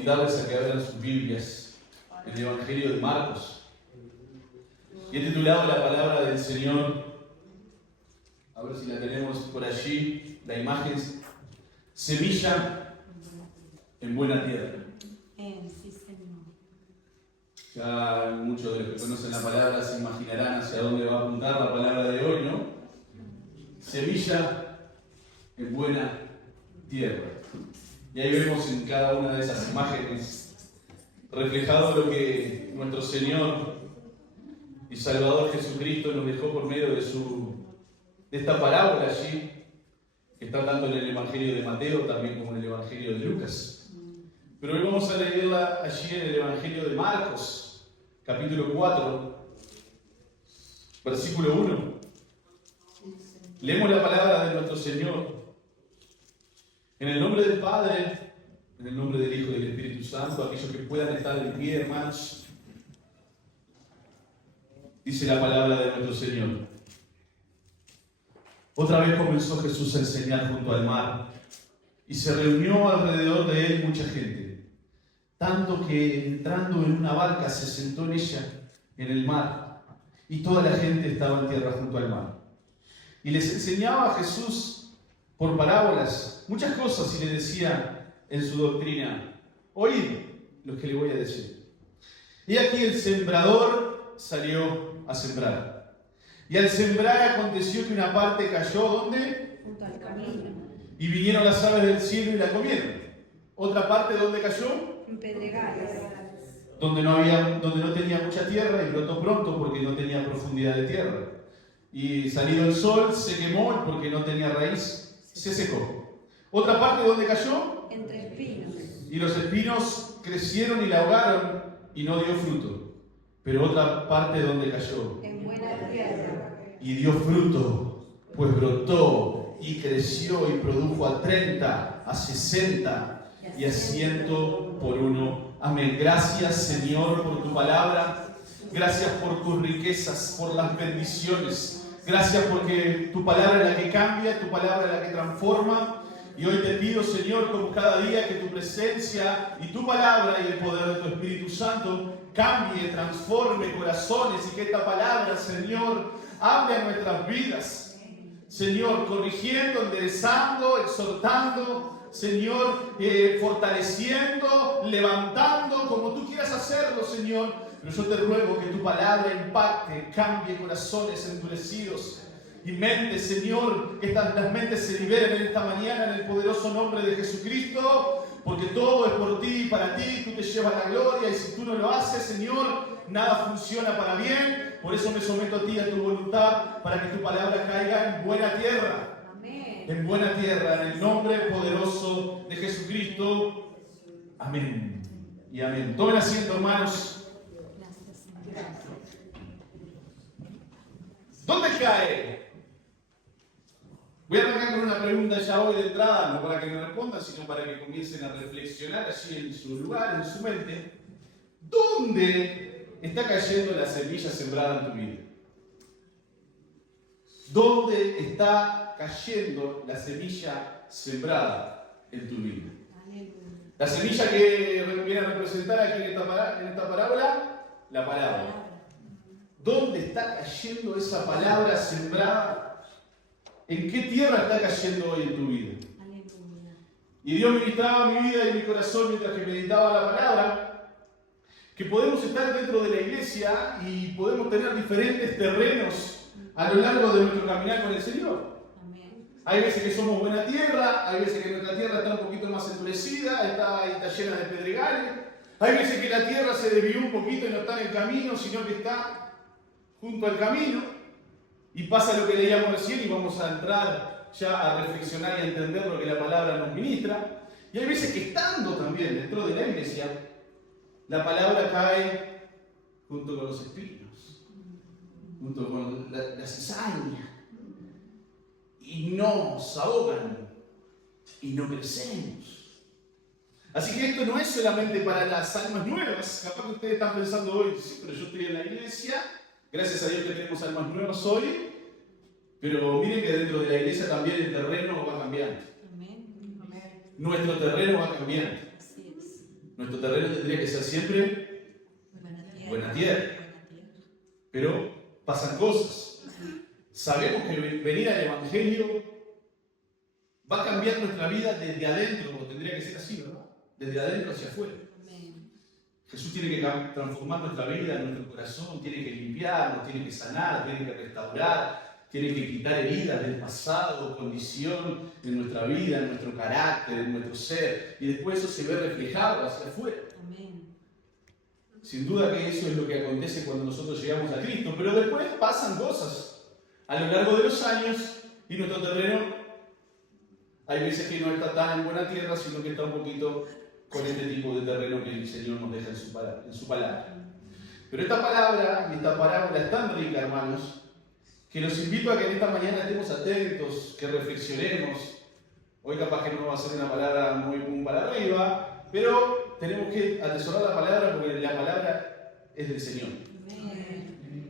Invitarles a que abran sus Biblias en el Evangelio de Marcos. Y he titulado la palabra del Señor, a ver si la tenemos por allí, la imagen, semilla en buena tierra. Sí, Señor. Ya muchos de los que conocen la palabra se imaginarán hacia dónde va a apuntar la palabra de hoy, ¿no? Semilla en buena tierra. Y ahí vemos en cada una de esas imágenes reflejado lo que nuestro Señor y Salvador Jesucristo nos dejó por medio de esta parábola allí, que está tanto en el Evangelio de Mateo también como en el Evangelio de Lucas. Pero hoy vamos a leerla allí en el Evangelio de Marcos, capítulo 4, versículo 1. Leemos la palabra de nuestro Señor. En el nombre del Padre, en el nombre del Hijo y del Espíritu Santo, aquellos que puedan estar de pie, hermanos, dice la palabra de nuestro Señor. Otra vez comenzó Jesús a enseñar junto al mar, y se reunió alrededor de él mucha gente, tanto que entrando en una barca se sentó en ella, en el mar, y toda la gente estaba en tierra junto al mar. Y les enseñaba a Jesús por parábolas muchas cosas y le decía en su doctrina: oíd lo que le voy a decir. Y aquí el sembrador salió a sembrar. Y al sembrar aconteció que una parte cayó, ¿dónde? Junto al camino. Y vinieron las aves del cielo y la comieron. Otra parte, ¿dónde cayó? En pedregales. Donde no tenía mucha tierra y brotó pronto porque no tenía profundidad de tierra. Y salido el sol se quemó porque no tenía raíz, se secó. Otra parte, ¿dónde cayó? Entre espinos. Y los espinos crecieron y la ahogaron y no dio fruto. Pero otra parte, ¿dónde cayó? En buena tierra. Y dio fruto, pues brotó y creció y produjo a 30, a 60 y a 100 por uno. Amén. Gracias, Señor, por tu palabra. Gracias por tus riquezas, por las bendiciones. Gracias porque tu palabra es la que cambia, tu palabra es la que transforma. Y hoy te pido, Señor, como cada día, que tu presencia y tu palabra y el poder de tu Espíritu Santo cambie, transforme corazones y que esta palabra, Señor, hable a nuestras vidas. Señor, corrigiendo, enderezando, exhortando, Señor, fortaleciendo, levantando, como tú quieras hacerlo, Señor. Pero yo te ruego que tu palabra impacte, cambie corazones endurecidos y mentes, Señor, que las mentes se liberen en esta mañana en el poderoso nombre de Jesucristo, porque todo es por ti y para ti, tú te llevas la gloria y si tú no lo haces, Señor, nada funciona para bien. Por eso me someto a ti, a tu voluntad, para que tu palabra caiga en buena tierra. Amén. En buena tierra, en el nombre poderoso de Jesucristo. Amén y amén. Tomen asiento, hermanos. ¿Dónde cae? Voy a arrancar con una pregunta ya hoy de entrada, no para que me respondan, sino para que comiencen a reflexionar allí en su lugar, en su mente. ¿Dónde está cayendo la semilla sembrada en tu vida? ¿Dónde está cayendo la semilla sembrada en tu vida? La semilla que viene a representar aquí en esta parábola, la palabra. ¿Dónde está cayendo esa palabra sembrada? ¿En qué tierra está cayendo hoy en tu vida? Y Dios ministraba mi vida y mi corazón mientras que meditaba la palabra, que podemos estar dentro de la iglesia y podemos tener diferentes terrenos a lo largo de nuestro caminar con el Señor. Hay veces que somos buena tierra, hay veces que nuestra tierra está un poquito más endurecida, está llena de pedregales. Hay veces que la tierra se desvió un poquito y no está en el camino, sino que está junto al camino, y pasa lo que leíamos recién y vamos a entrar ya a reflexionar y a entender lo que la palabra nos ministra. Y hay veces que estando también dentro de la iglesia, la palabra cae junto con los espinos, junto con la cizaña, y nos ahogan y no crecemos. Así que esto no es solamente para las almas nuevas. Capaz que ustedes están pensando hoy, sí, pero yo estoy en la iglesia. Gracias a Dios que tenemos almas nuevas hoy, pero miren que dentro de la iglesia también el terreno va cambiando. Amén. Nuestro terreno va cambiando. Nuestro terreno tendría que ser siempre buena tierra. Pero pasan cosas. Sabemos que venir al Evangelio va a cambiar nuestra vida desde adentro, o tendría que ser así, ¿verdad? Desde adentro hacia afuera. Jesús tiene que transformar nuestra vida, nuestro corazón, tiene que limpiarnos, tiene que sanar, tiene que restaurar, tiene que quitar heridas del pasado, condición en nuestra vida, en nuestro carácter, en nuestro ser, y después eso se ve reflejado hacia afuera. Sin duda que eso es lo que acontece cuando nosotros llegamos a Cristo, pero después pasan cosas a lo largo de los años y nuestro terreno hay veces que no está tan en buena tierra, sino que está un poquito con este tipo de terreno que el Señor nos deja en su palabra. Pero esta palabra y esta parábola es tan rica, hermanos, que los invito a que en esta mañana estemos atentos, que reflexionemos. Hoy capaz que no va a ser una palabra muy pum para arriba, pero tenemos que atesorar la palabra porque la palabra es del Señor.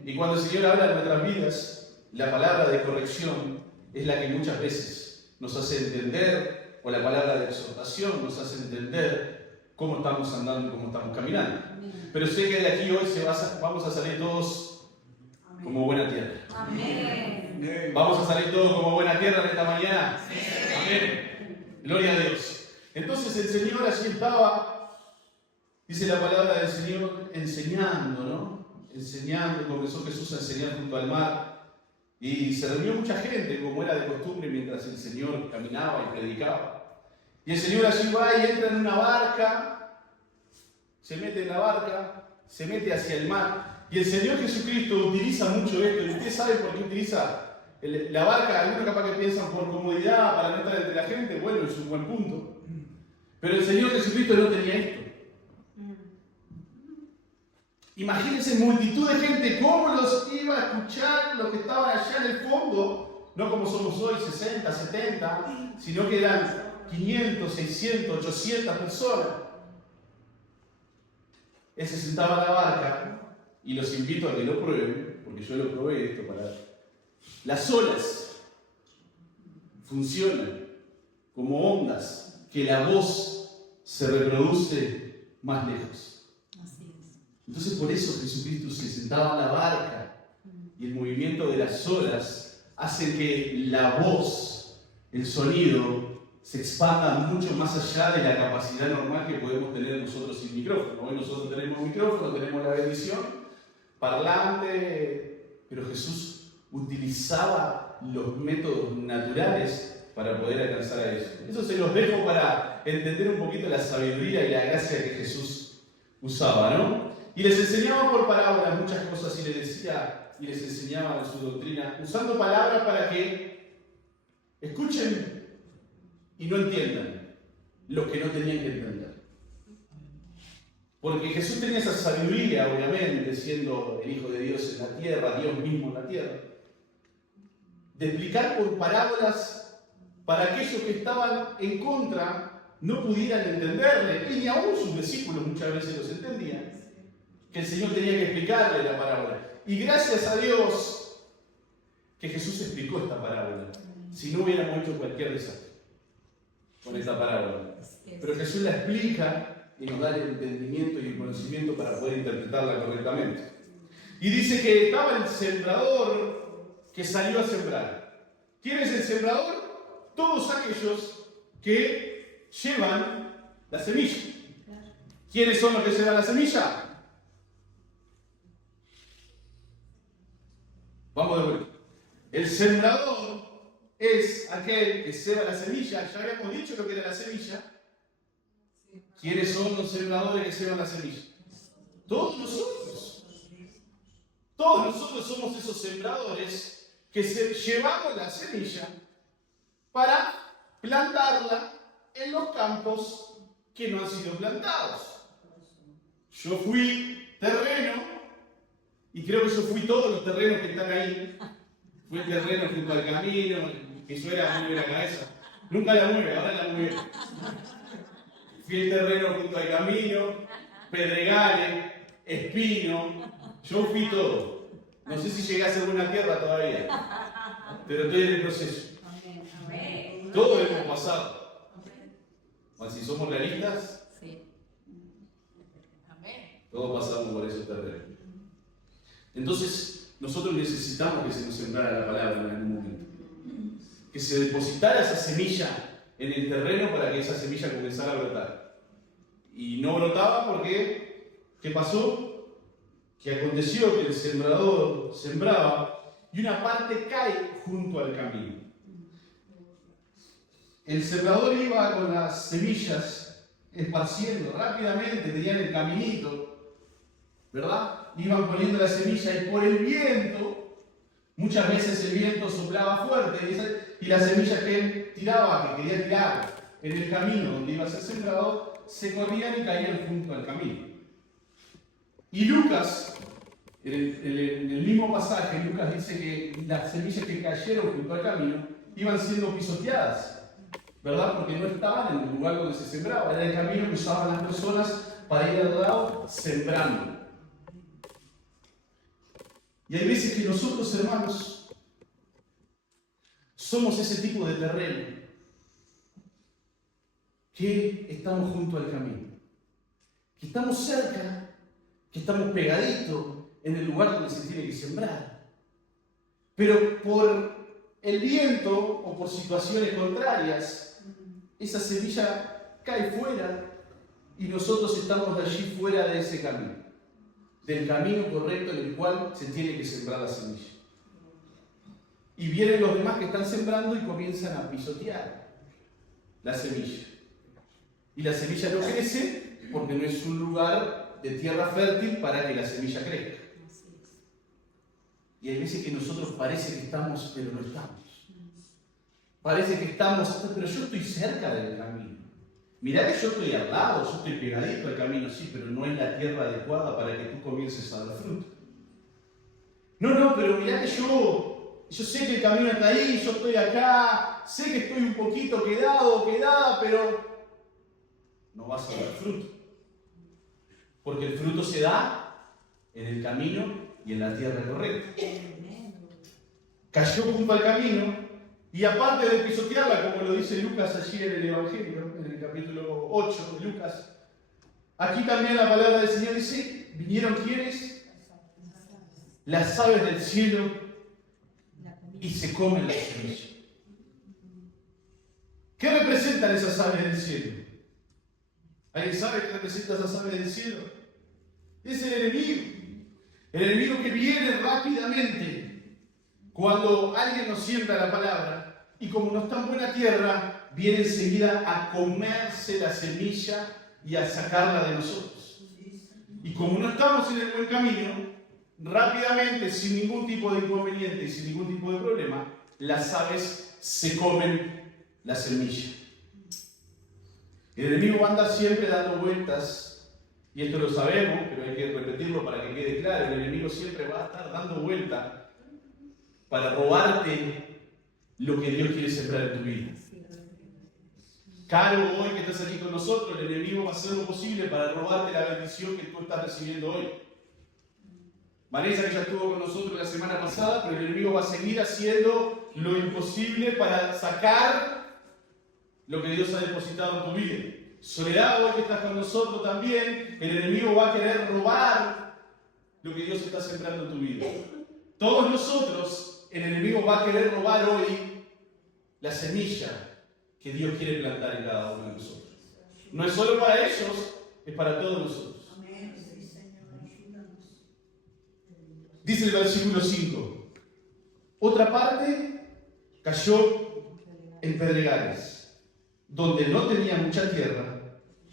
Y cuando el Señor habla de nuestras vidas, la palabra de corrección es la que muchas veces nos hace entender, o la palabra de exhortación nos hace entender cómo estamos andando y cómo estamos caminando. Pero sé que de aquí hoy vamos a salir todos como buena tierra. Amén. ¿Vamos a salir todos como buena tierra en esta mañana? Amén. Gloria a Dios. Entonces el Señor allí estaba, dice la palabra del Señor, enseñando, ¿no? Enseñando, comenzó Jesús a enseñar junto al mar. Y se reunió mucha gente, como era de costumbre, mientras el Señor caminaba y predicaba. Y el Señor allí va y entra en una barca, se mete en la barca, se mete hacia el mar. Y el Señor Jesucristo utiliza mucho esto. ¿Y ustedes saben por qué utiliza la barca? Algunos capaz que piensan por comodidad, para no estar entre la gente. Bueno, es un buen punto. Pero el Señor Jesucristo no tenía esto. Imagínense multitud de gente, cómo los iba a escuchar los que estaban allá en el fondo, no como somos hoy, 60, 70, sino que eran 500, 600, 800 personas. Él se sentaba en la barca, y los invito a que lo prueben, porque yo lo probé esto para... Las olas funcionan como ondas, que la voz se reproduce más lejos. Entonces por eso Jesucristo se sentaba en la barca y el movimiento de las olas hace que la voz, el sonido, se expanda mucho más allá de la capacidad normal que podemos tener nosotros sin micrófono. Hoy nosotros tenemos micrófono, tenemos la bendición, parlante, pero Jesús utilizaba los métodos naturales para poder alcanzar a eso. Eso se los dejo para entender un poquito la sabiduría y la gracia que Jesús usaba, ¿no? Y les enseñaba por parábolas muchas cosas y les decía y les enseñaba en su doctrina, usando palabras para que escuchen y no entiendan lo que no tenían que entender. Porque Jesús tenía esa sabiduría, obviamente, siendo el Hijo de Dios en la tierra, Dios mismo en la tierra, de explicar por parábolas para aquellos que estaban en contra no pudieran entenderle, y ni aún sus discípulos muchas veces los entendían, que el Señor tenía que explicarle la parábola. Y gracias a Dios que Jesús explicó esta parábola, si no hubiéramos hecho cualquier desastre con esta parábola. Pero Jesús la explica y nos da el entendimiento y el conocimiento para poder interpretarla correctamente. Y dice que estaba el sembrador que salió a sembrar. ¿Quién es el sembrador? Todos aquellos que llevan la semilla. ¿Quiénes son los que llevan la semilla? Vamos de vuelta. El sembrador es aquel que ceba la semilla. Ya habíamos dicho lo que era la semilla. ¿Quiénes son los sembradores que ceban la semilla? Todos nosotros. Todos nosotros somos esos sembradores que llevamos la semilla para plantarla en los campos que no han sido plantados. Yo fui terreno, y creo que yo fui todos los terrenos que están ahí. Fui el terreno junto al camino, que yo era muy la cabeza. Nunca la mueve, ahora la mueve. Fui el terreno junto al camino, pedregales, espino. Yo fui todo. No sé si llegué a ser buena tierra todavía, pero estoy en el proceso. Todo hemos pasado. Si somos realistas, Todos pasamos por esos terrenos. Entonces, nosotros necesitamos que se nos sembrara la palabra en algún momento. Que se depositara esa semilla en el terreno para que esa semilla comenzara a brotar. Y no brotaba porque, ¿qué pasó? Que aconteció que el sembrador sembraba y una parte cae junto al camino. El sembrador iba con las semillas esparciendo rápidamente, tenían el caminito, ¿verdad? Iban poniendo la semilla y por el viento, muchas veces el viento soplaba fuerte y las semillas que él tiraba, que quería tirar en el camino donde iba a ser sembrado, se corrían y caían junto al camino. Y Lucas, en el mismo pasaje, Lucas dice que las semillas que cayeron junto al camino iban siendo pisoteadas, ¿verdad? Porque no estaban en el lugar donde se sembraba, era el camino que usaban las personas para ir al lado sembrando. Y hay veces que nosotros, hermanos, somos ese tipo de terreno que estamos junto al camino, que estamos cerca, que estamos pegaditos en el lugar donde se tiene que sembrar. Pero por el viento o por situaciones contrarias, esa semilla cae fuera y nosotros estamos allí fuera de ese camino, del camino correcto en el cual se tiene que sembrar la semilla. Y vienen los demás que están sembrando y comienzan a pisotear la semilla. Y la semilla no crece porque no es un lugar de tierra fértil para que la semilla crezca. Y hay veces que nosotros parece que estamos, pero no estamos. Parece que estamos, pero yo estoy cerca del camino. Mirá que yo estoy al lado, yo estoy pegadito al camino, sí, pero no es la tierra adecuada para que tú comiences a dar fruto. No, pero mirá que yo sé que el camino está ahí, yo estoy acá, sé que estoy un poquito quedada, pero no vas a dar fruto. Porque el fruto se da en el camino y en la tierra correcta. Cayó junto al camino y aparte de pisotearla, como lo dice Lucas allí en el Evangelio, en el capítulo 8 de Lucas, aquí también la palabra del Señor dice, ¿vinieron quiénes? Las aves del cielo y se comen la semilla. ¿Qué representan esas aves del cielo? ¿Alguien sabe qué representa esas aves del cielo? Es el enemigo. El enemigo que viene rápidamente cuando alguien nos siembra la palabra y como no está en buena tierra, viene enseguida a comerse la semilla y a sacarla de nosotros. Y como no estamos en el buen camino, rápidamente, sin ningún tipo de inconveniente y sin ningún tipo de problema, las aves se comen la semilla. El enemigo va a andar siempre dando vueltas, y esto lo sabemos, pero hay que repetirlo para que quede claro. El enemigo siempre va a estar dando vueltas para robarte lo que Dios quiere sembrar en tu vida. Caro, hoy que estás aquí con nosotros, el enemigo va a hacer lo posible para robarte la bendición que tú estás recibiendo hoy. Vanessa, que ya estuvo con nosotros la semana pasada, pero el enemigo va a seguir haciendo lo imposible para sacar lo que Dios ha depositado en tu vida. Soledad, hoy que estás con nosotros también, el enemigo va a querer robar lo que Dios está sembrando en tu vida. Todos nosotros, el enemigo va a querer robar hoy la semilla que Dios quiere plantar en cada uno de nosotros. No es solo para ellos, es para todos nosotros. Dice el versículo 5. Otra parte cayó en pedregales, donde no tenía mucha tierra,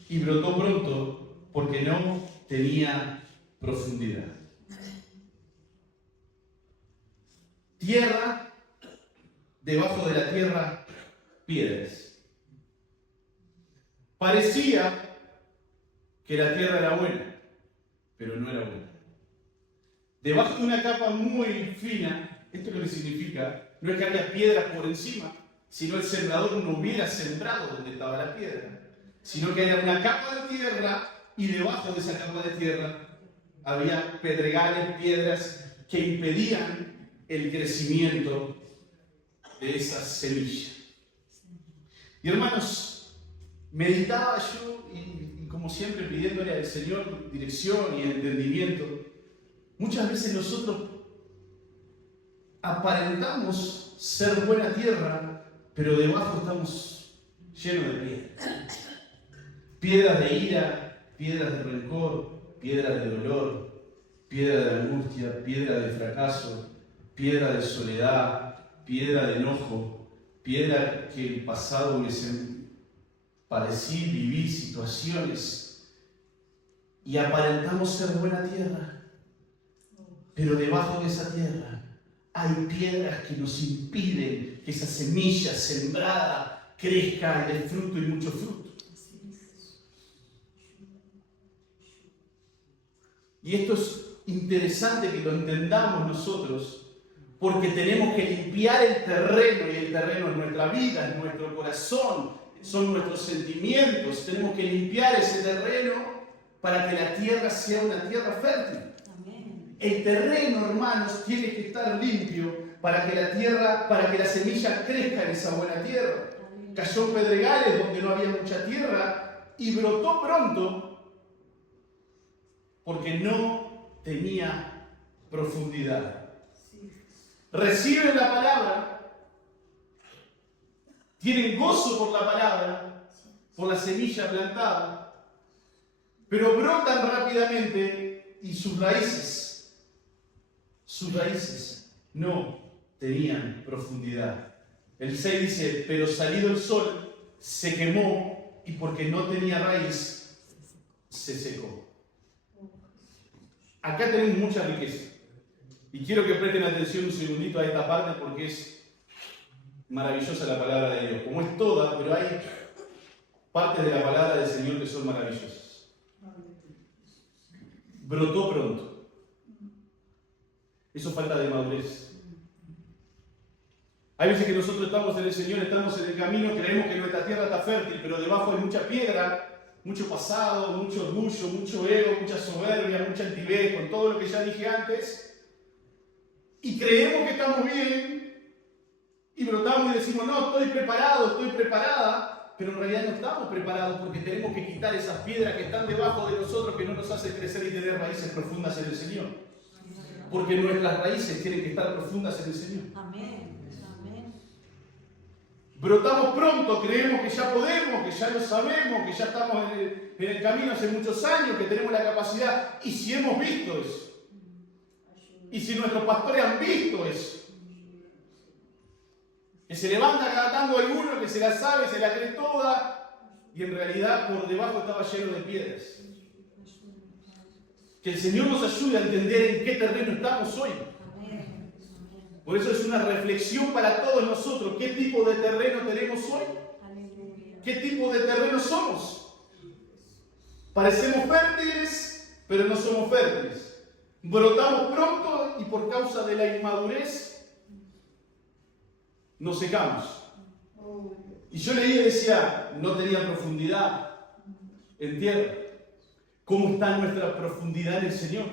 y brotó pronto porque no tenía profundidad. Tierra, debajo de la tierra, piedras. Parecía que la tierra era buena, pero no era buena. Debajo de una capa muy fina, esto lo que significa, no es que haya piedras por encima, sino el sembrador no hubiera sembrado donde estaba la piedra, sino que era una capa de tierra y debajo de esa capa de tierra había pedregales, piedras que impedían el crecimiento de esa semilla. Y hermanos, meditaba yo y como como siempre pidiéndole al Señor dirección y entendimiento, muchas veces nosotros aparentamos ser buena tierra, pero debajo estamos llenos de piedras. Piedras de ira, piedras de rencor, piedras de dolor, piedra de angustia, piedra de fracaso, piedra de soledad, piedra de enojo, piedra que el pasado parecí vivir situaciones y aparentamos ser buena tierra, pero debajo de esa tierra hay piedras que nos impiden que esa semilla sembrada crezca y dé fruto y mucho fruto. Y esto es interesante que lo entendamos nosotros, porque tenemos que limpiar el terreno, y el terreno es nuestra vida, es nuestro corazón, son nuestros sentimientos. Tenemos que limpiar ese terreno para que la tierra sea una tierra fértil. Amén. El terreno, hermanos, tiene que estar limpio para que la semilla crezca en esa buena tierra. Amén. Cayó en pedregales donde no había mucha tierra y brotó pronto porque no tenía profundidad. Reciben la palabra, tienen gozo por la palabra, por la semilla plantada, pero brotan rápidamente y sus raíces no tenían profundidad. El 6 dice, pero salido el sol, se quemó y porque no tenía raíz, se secó. Acá tenemos mucha riqueza. Y quiero que presten atención un segundito a esta parte porque es maravillosa la palabra de Dios. Como es toda, pero hay partes de la palabra del Señor que son maravillosas. Brotó pronto. Eso falta de madurez. Hay veces que nosotros estamos en el Señor, estamos en el camino, creemos que nuestra tierra está fértil, pero debajo hay mucha piedra, mucho pasado, mucho orgullo, mucho ego, mucha soberbia, mucha altivez, con todo lo que ya dije antes. Y creemos que estamos bien, y brotamos y decimos, no, estoy preparado, estoy preparada, pero en realidad no estamos preparados porque tenemos que quitar esas piedras que están debajo de nosotros que no nos hacen crecer y tener raíces profundas en el Señor. Porque nuestras raíces tienen que estar profundas en el Señor. Amén. Amén. Brotamos pronto, creemos que ya podemos, que ya lo sabemos, que ya estamos en el camino hace muchos años, que tenemos la capacidad. Y si hemos visto eso, y si nuestros pastores han visto eso, que se levanta cantando alguno que se la sabe, se la cree toda, y en realidad por debajo estaba lleno de piedras. Que el Señor nos ayude a entender en qué terreno estamos hoy. Amén. Por eso es una reflexión para todos nosotros. ¿Qué tipo de terreno tenemos hoy? Aleluya. ¿Qué tipo de terreno somos? Parecemos fértiles, pero no somos fértiles. Brotamos pronto y por causa de la inmadurez nos secamos. Y yo leía y decía, no tenía profundidad en tierra. ¿Cómo está nuestra profundidad en el Señor?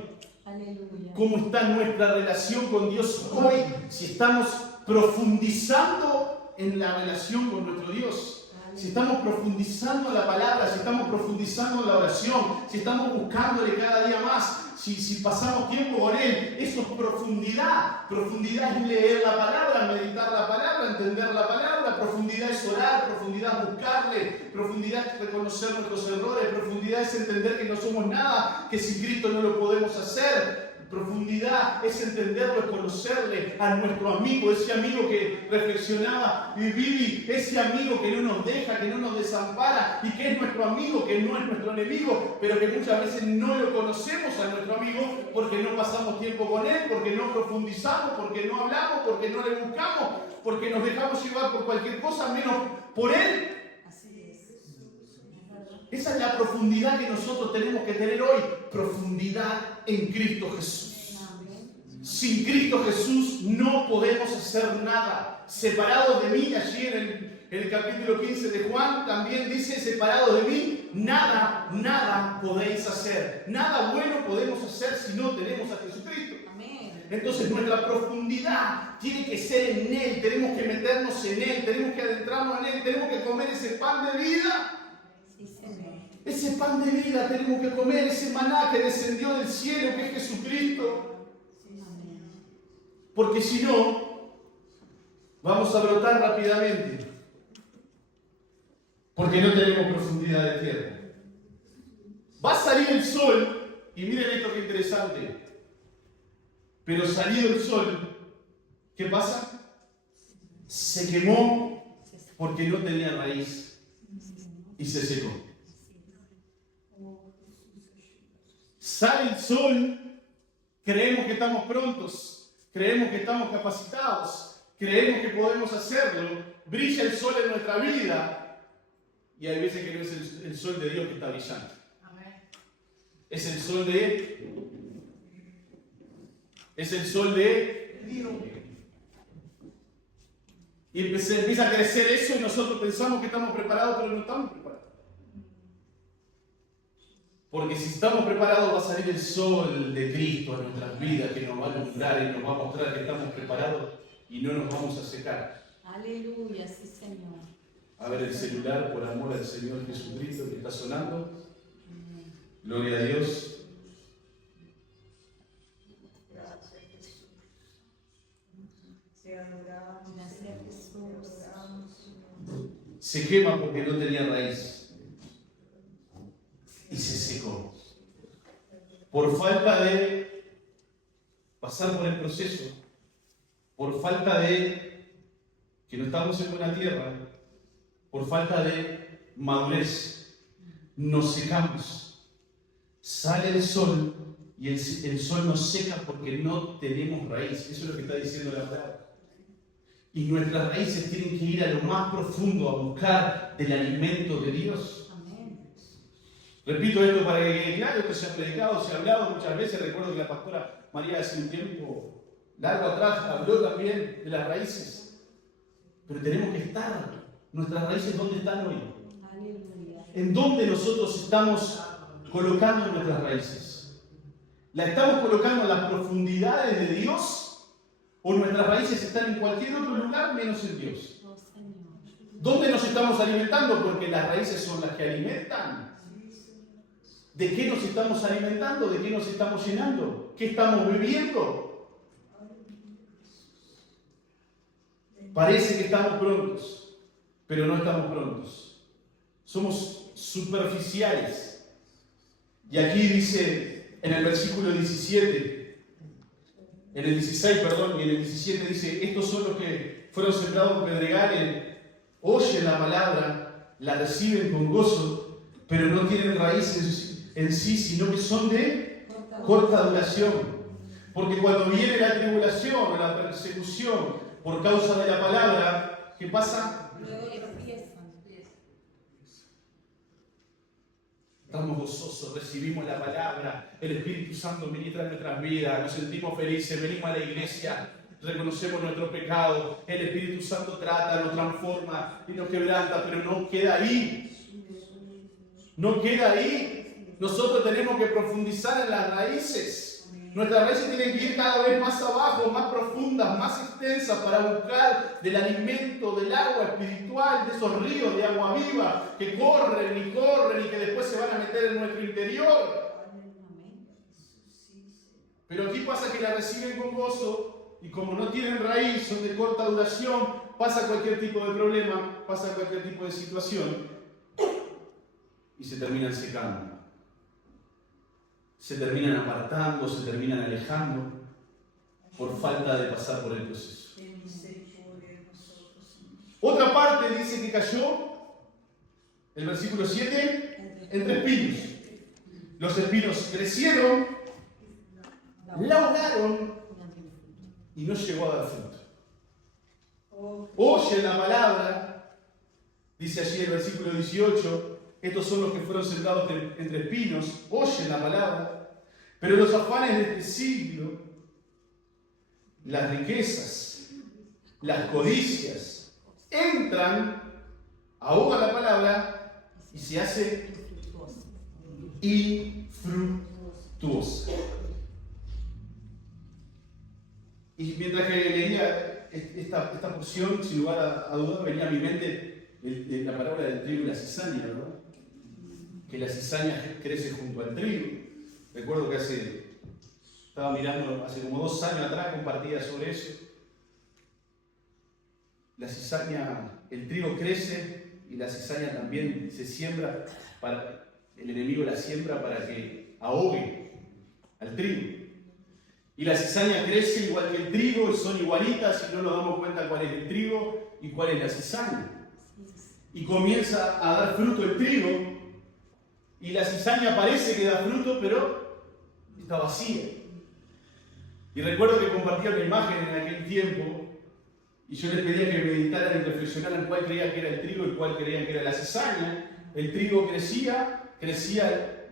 Aleluya. ¿Cómo está nuestra relación con Dios hoy? Si estamos profundizando en la relación con nuestro Dios. Si estamos profundizando en la palabra, si estamos profundizando en la oración, si estamos buscándole cada día más, si pasamos tiempo con Él, eso es profundidad. Profundidad es leer la palabra, meditar la palabra, entender la palabra. Profundidad es orar, profundidad es buscarle, profundidad es reconocer nuestros errores, profundidad es entender que no somos nada, que sin Cristo no lo podemos hacer. Profundidad es entenderlo, es conocerle a nuestro amigo, ese amigo que reflexionaba y vive, ese amigo que no nos deja, que no nos desampara y que es nuestro amigo, que no es nuestro enemigo, pero que muchas veces no lo conocemos a nuestro amigo porque no pasamos tiempo con él, porque no profundizamos, porque no hablamos, porque no le buscamos, porque nos dejamos llevar por cualquier cosa menos por él. Así es. Esa es la profundidad que nosotros tenemos que tener hoy, profundidad en Cristo Jesús. Sin Cristo Jesús no podemos hacer nada. Separados de mí, allí en el capítulo 15 de Juan también dice, separados de mí, nada podéis hacer. Nada bueno podemos hacer si no tenemos a Jesucristo. Amén. Entonces nuestra profundidad tiene que ser en Él, tenemos que meternos en Él, tenemos que adentrarnos en Él, tenemos que comer ese pan de vida. Sí, Señor. Ese pan de vida tenemos que comer, ese maná que descendió del cielo, que es Jesucristo. Porque si no, vamos a brotar rápidamente. Porque no tenemos profundidad de tierra. Va a salir el sol, y miren esto que interesante. Pero salido el sol, ¿qué pasa? Se quemó porque no tenía raíz y se secó. Sale el sol, creemos que estamos prontos, creemos que estamos capacitados, creemos que podemos hacerlo, brilla el sol en nuestra vida y hay veces que no es el sol de Dios que está brillando. Es el sol de Dios. Y empieza a crecer eso y nosotros pensamos que estamos preparados, pero no estamos preparados. Porque si estamos preparados va a salir el sol de Cristo en nuestras vidas que nos va a alumbrar y nos va a mostrar que estamos preparados y no nos vamos a secar. Aleluya, sí Señor. A ver el celular, por amor al Señor Jesucristo, que está sonando. Gloria a Dios. Se quema porque no tenía raíz y se secó. Por falta de pasar por el proceso, por falta de que no estamos en buena tierra, por falta de madurez, nos secamos. Sale el sol y el sol nos seca porque no tenemos raíz. Eso es lo que está diciendo la palabra. Y nuestras raíces tienen que ir a lo más profundo a buscar del alimento de Dios. Amén. Repito esto para que quede claro, esto se ha predicado, se ha hablado muchas veces. Recuerdo que la pastora María hace un tiempo largo atrás habló también de las raíces. Pero tenemos que estar. Nuestras raíces, ¿dónde están hoy? Aleluya. ¿En dónde nosotros estamos colocando nuestras raíces? ¿La estamos colocando en las profundidades de Dios? ¿O nuestras raíces están en cualquier otro lugar menos en Dios? Oh, Señor. ¿Dónde nos estamos alimentando? Porque las raíces son las que alimentan. ¿De qué nos estamos alimentando? ¿De qué nos estamos llenando? ¿Qué estamos bebiendo? Parece que estamos prontos, pero no estamos prontos. Somos superficiales. Y aquí dice en el versículo 17, en el 16, perdón, y en el 17 dice, estos son los que fueron sembrados en pedregales, oyen la palabra, la reciben con gozo, pero no tienen raíces en sí, sino que son de corta duración. Porque cuando viene la tribulación o la persecución por causa de la palabra, ¿qué pasa? Luego empiezan. Estamos gozosos, recibimos la palabra, el Espíritu Santo ministra en nuestras vidas, nos sentimos felices, venimos a la iglesia, reconocemos nuestro pecado, el Espíritu Santo trata, nos transforma y nos quebranta, pero no queda ahí. No queda ahí. Nosotros tenemos que profundizar en las raíces. Nuestras raíces tienen que ir cada vez más abajo, más profundas, más extensas para buscar del alimento, del agua espiritual, de esos ríos de agua viva que corren y corren y que después se van a meter en nuestro interior. Pero aquí pasa que la reciben con gozo y como no tienen raíz, son de corta duración, pasa cualquier tipo de problema, pasa cualquier tipo de situación y se terminan secando. Se terminan apartando, se terminan alejando por falta de pasar por el proceso. Otra parte dice que cayó, el versículo 7, entre espinos. Los espinos crecieron, labraron y no llegó a dar fruto. Oyen la palabra, dice allí el versículo 18, estos son los que fueron sembrados entre espinos, oyen la palabra, pero los afanes de este siglo, las riquezas, las codicias, entran, ahogan la palabra y se hace infructuosa. Y mientras que leía esta porción, sin lugar a dudas, venía a mi mente la palabra del trigo y la cizaña, ¿verdad? que la cizaña crece junto al trigo. Recuerdo que estaba mirando hace como 2 años atrás, compartía sobre eso. La cizaña, el trigo crece y la cizaña también se siembra, el enemigo la siembra para que ahogue al trigo. Y la cizaña crece igual que el trigo y son igualitas y no nos damos cuenta cuál es el trigo y cuál es la cizaña. Y comienza a dar fruto el trigo y la cizaña parece que da fruto, pero está vacía. Y recuerdo que compartía una imagen en aquel tiempo y yo les pedía que meditaran y reflexionaran cuál creían que era el trigo y cuál creían que era la cizaña. El trigo crecía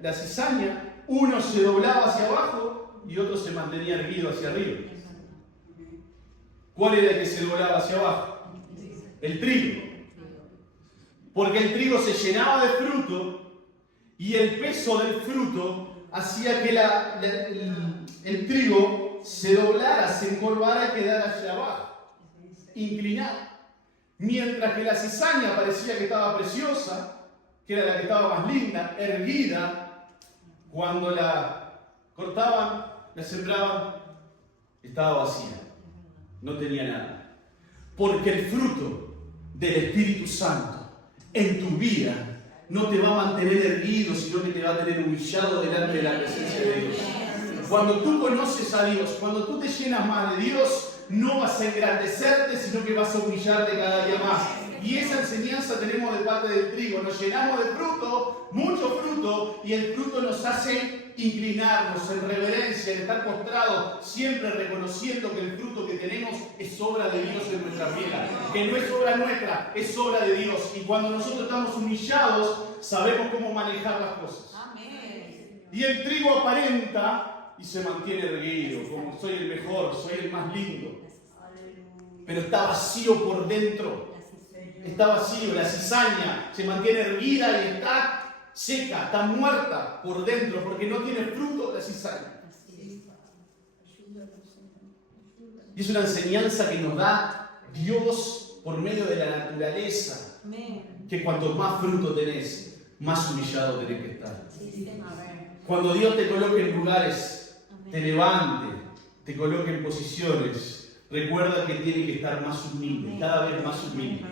la cizaña, uno se doblaba hacia abajo y otro se mantenía erguido hacia arriba. ¿Cuál era el que se doblaba hacia abajo? El trigo. Porque el trigo se llenaba de fruto y el peso del fruto hacía que el trigo se doblara, se encorvara y quedara hacia abajo, inclinado. Mientras que la cizaña parecía que estaba preciosa, que era la que estaba más linda, erguida, cuando la cortaban, la sembraban, estaba vacía, no tenía nada. Porque el fruto del Espíritu Santo en tu vida no te va a mantener erguido, sino que te va a tener humillado delante de la presencia de Dios. Cuando tú conoces a Dios, cuando tú te llenas más de Dios, no vas a engrandecerte, sino que vas a humillarte cada día más. Y esa enseñanza tenemos de parte del trigo. Nos llenamos de fruto, mucho fruto, y el fruto nos hace inclinarnos en reverencia, en estar postrados, siempre reconociendo que el fruto que tenemos es obra de Dios en nuestra vida. Que no es obra nuestra, es obra de Dios. Y cuando nosotros estamos humillados, sabemos cómo manejar las cosas. Amén. Y el trigo aparenta y se mantiene erguido, como soy el mejor, soy el más lindo. Pero está vacío por dentro. Está vacío, la cizaña se mantiene erguida y está seca, está muerta por dentro, porque no tiene fruto la cizaña. Y es una enseñanza que nos da Dios por medio de la naturaleza, que cuanto más fruto tenés, más humillado tenés que estar. Cuando Dios te coloque en lugares, te levante, te coloque en posiciones, recuerda que tiene que estar más humilde, cada vez más humilde.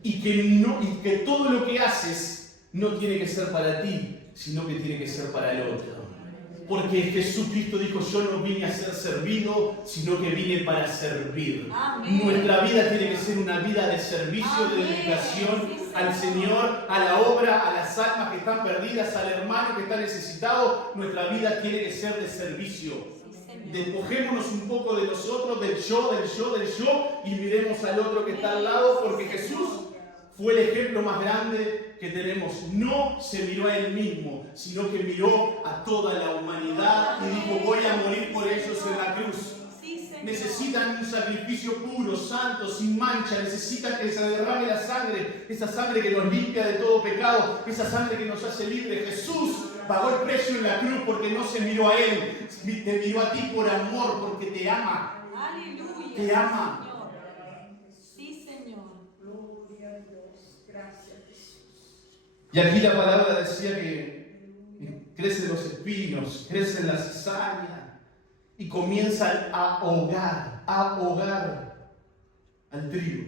Y que todo lo que haces no tiene que ser para ti, sino que tiene que ser para el otro. Porque Jesucristo dijo, yo no vine a ser servido, sino que vine para servir. Amén. Nuestra vida tiene que ser una vida de servicio, amén, de dedicación al Señor, a la obra, a las almas que están perdidas, al hermano que está necesitado. Nuestra vida tiene que ser de servicio. Despojémonos un poco de nosotros, del yo, y miremos al otro que está al lado, porque Jesús fue el ejemplo más grande que tenemos. No se miró a él mismo, sino que miró a toda la humanidad y dijo, voy a morir por ellos en la cruz. Necesitan un sacrificio puro, santo, sin mancha. Necesitan que se derrame la sangre, esa sangre que nos limpia de todo pecado, esa sangre que nos hace libre. Jesús pagó el precio en la cruz porque no se miró a él, te miró a ti por amor, porque te ama. Aleluya. Te ama. Sí, Señor. Gloria a Dios. Gracias, Jesús. Y aquí la palabra decía que crecen los espinos, crecen la cizaña y comienzan a ahogar al trigo.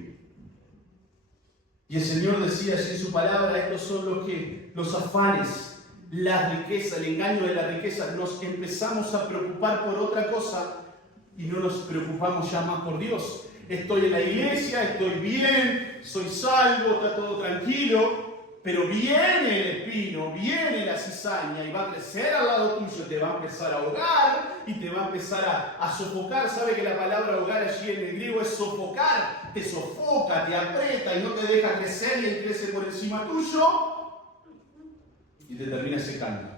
Y el Señor decía así en su palabra, estos son los afanes, la riqueza, el engaño de la riqueza. Nos empezamos a preocupar por otra cosa y no nos preocupamos ya más por Dios. Estoy en la iglesia, estoy bien, soy salvo, está todo tranquilo, pero viene el espino, viene la cizaña y va a crecer al lado tuyo, te va a empezar a ahogar y te va a empezar a sofocar. ¿Sabe que la palabra ahogar allí en el griego es sofocar? Te sofoca, te aprieta y no te deja crecer y él crece por encima tuyo y te termina secando.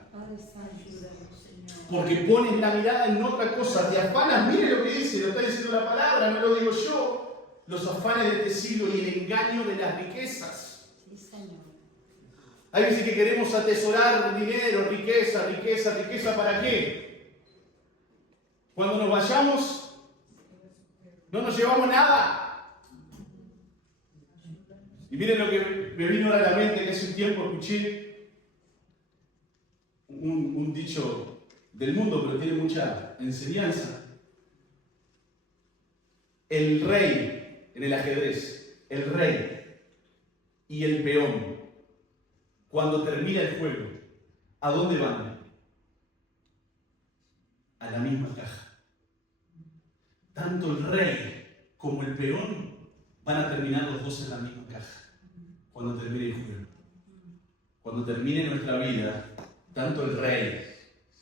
Porque pones la mirada en otra cosa, te afanas, mire lo que dice, lo está diciendo la palabra, no lo digo yo. Los afanes de este siglo y el engaño de las riquezas. Sí, Señor. Hay veces que queremos atesorar dinero, riqueza, ¿para qué? Cuando nos vayamos, no nos llevamos nada. Y miren lo que me vino ahora a la mente, que hace un tiempo escuché un dicho del mundo, pero tiene mucha enseñanza. El rey en el ajedrez, el rey y el peón, cuando termina el juego, ¿a dónde van? A la misma caja. Tanto el rey como el peón van a terminar los dos en la misma caja cuando termine el juego. Cuando termine nuestra vida, tanto el rey,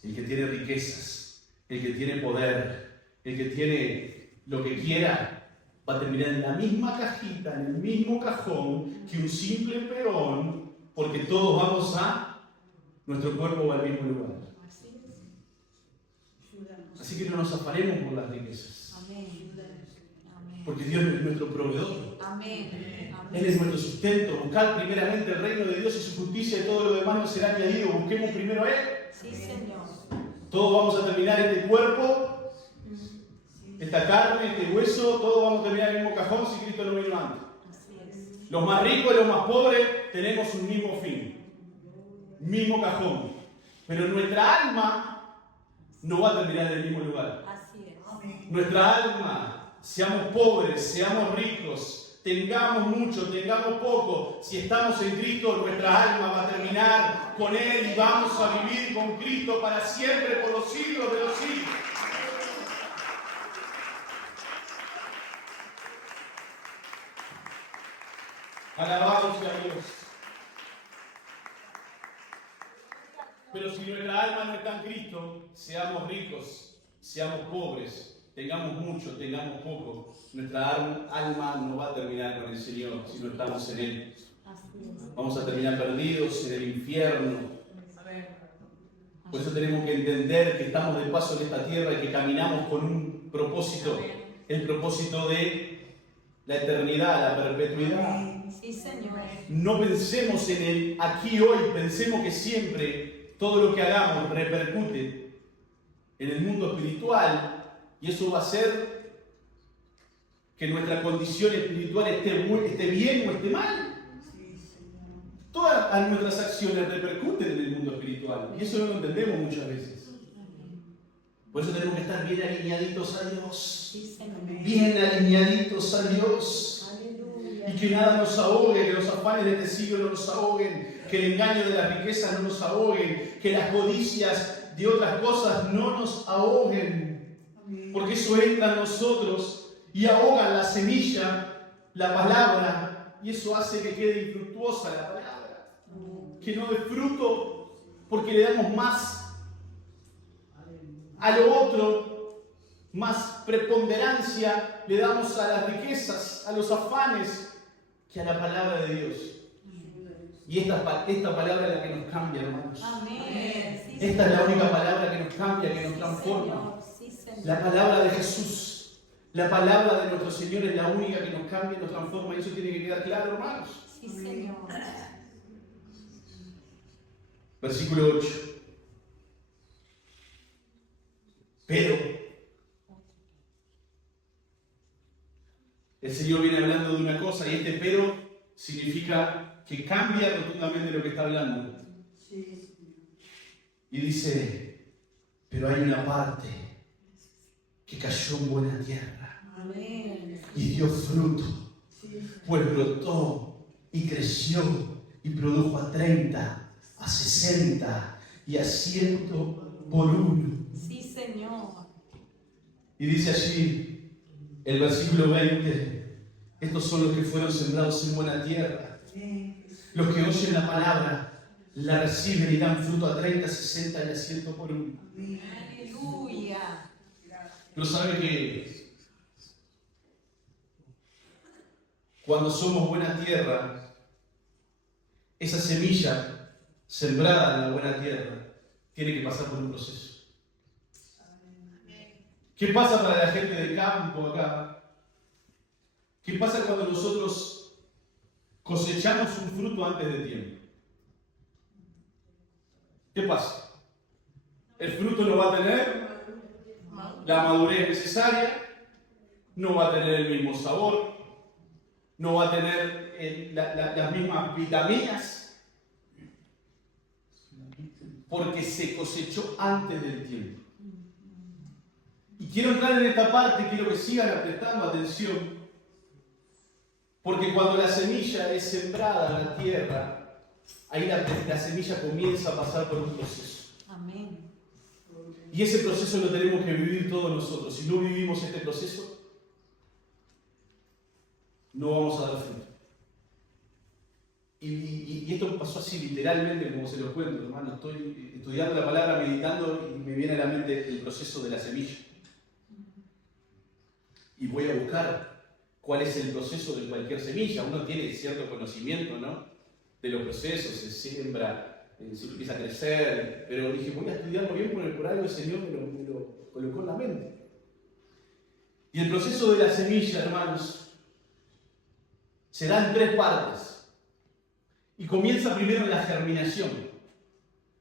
el que tiene riquezas, el que tiene poder, el que tiene lo que quiera, va a terminar en la misma cajita, en el mismo cajón que un simple peón, porque todos vamos nuestro cuerpo va al mismo lugar. Así que no nos afanemos por las riquezas. Amén. Amén. Porque Dios es nuestro proveedor. Amén. Él es nuestro sustento. Buscad primeramente el reino de Dios y su justicia y todo lo demás nos será añadido. Busquemos primero a Él. Sí, Señor. Todos vamos a terminar este cuerpo, esta carne, este hueso, todos vamos a terminar en el mismo cajón si Cristo no vino antes. Así es. Los más ricos y los más pobres tenemos un mismo fin, mismo cajón. Pero nuestra alma no va a terminar en el mismo lugar. Así es. Nuestra alma, seamos pobres, seamos ricos, tengamos mucho, tengamos poco, si estamos en Cristo, nuestra alma va a terminar con Él y vamos a vivir con Cristo para siempre, por los siglos de los siglos. Alabado sea Dios. Pero si nuestra alma no está en Cristo, seamos ricos, seamos pobres, tengamos mucho, tengamos poco, nuestra alma no va a terminar con el Señor si no estamos en Él. Vamos a terminar perdidos en el infierno. Por eso tenemos que entender que estamos de paso en esta tierra y que caminamos con un propósito, el propósito de la eternidad, la perpetuidad. Sí, Señor. No pensemos en el aquí hoy, pensemos que siempre todo lo que hagamos repercute en el mundo espiritual y eso va a hacer que nuestra condición espiritual esté bien o esté mal. Todas nuestras acciones repercuten en el mundo espiritual y eso no lo entendemos muchas veces. Por eso tenemos que estar bien alineaditos a Dios. Sí, Señor. Bien alineaditos a Dios. Y que nada nos ahogue, que los afanes de este siglo no nos ahoguen, que el engaño de las riquezas no nos ahoguen, que las codicias de otras cosas no nos ahoguen. Porque eso entra en nosotros y ahoga la semilla, la palabra, y eso hace que quede infructuosa la palabra. Que no dé fruto porque le damos más a lo otro, más preponderancia le damos a las riquezas, a los afanes, que a la palabra de Dios. Y esta palabra es la que nos cambia, hermanos. Amén. Sí, Esta es la Señor. única palabra que nos cambia, que nos Sí, transforma. Señor. Sí, Señor. La palabra de Jesús, la palabra de nuestro Señor es la única que nos cambia y nos transforma. Y eso tiene que quedar claro, hermanos. Sí, Señor. Versículo 8. Pero el Señor viene hablando de una cosa y este pero significa que cambia rotundamente lo que está hablando. Y dice, pero hay una parte que cayó en buena tierra Amén. y dio fruto, pues brotó y creció y produjo a 30, a 60 y a 100 por uno. Sí, Señor. Y dice allí, el versículo 20, estos son los que fueron sembrados en buena tierra. Los que oyen la palabra, la reciben y dan fruto a 30, 60 y a 100 por uno. Aleluya. Pero sabe que cuando somos buena tierra, esa semilla sembrada en la buena tierra tiene que pasar por un proceso. ¿Qué pasa para la gente del campo acá? ¿Qué pasa cuando nosotros cosechamos un fruto antes de tiempo? ¿Qué pasa? El fruto no va a tener la madurez necesaria, no va a tener el mismo sabor, no va a tener las mismas vitaminas. porque se cosechó antes del tiempo. Y quiero entrar en esta parte, quiero que sigan prestando atención, porque cuando la semilla es sembrada en la tierra, ahí la semilla comienza a pasar por un proceso. Amén. Y ese proceso lo tenemos que vivir todos nosotros. Si no vivimos este proceso, no vamos a dar fruto. Y esto pasó así literalmente, como se los cuento, hermano. Estoy estudiando la palabra, meditando, y me viene a la mente el proceso de la semilla. Y voy a buscar cuál es el proceso de cualquier semilla. Uno tiene cierto conocimiento, ¿no?, de los procesos, se siembra, se empieza a crecer, pero dije, voy a estudiarlo bien porque por algo el Señor me lo colocó en la mente. Y el proceso de la semilla, hermanos, se da en 3 partes. Y comienza primero en la germinación,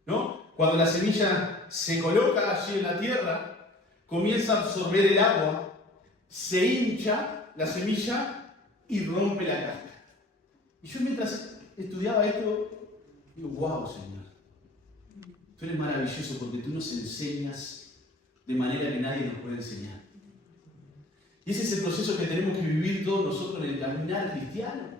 ¿no? Cuando la semilla se coloca allí en la tierra, comienza a absorber el agua, se hincha la semilla y rompe la cáscara. Y yo mientras estudiaba esto, digo, wow, Señor, tú eres maravilloso porque tú nos enseñas de manera que nadie nos puede enseñar. Y ese es el proceso que tenemos que vivir todos nosotros en el caminar cristiano.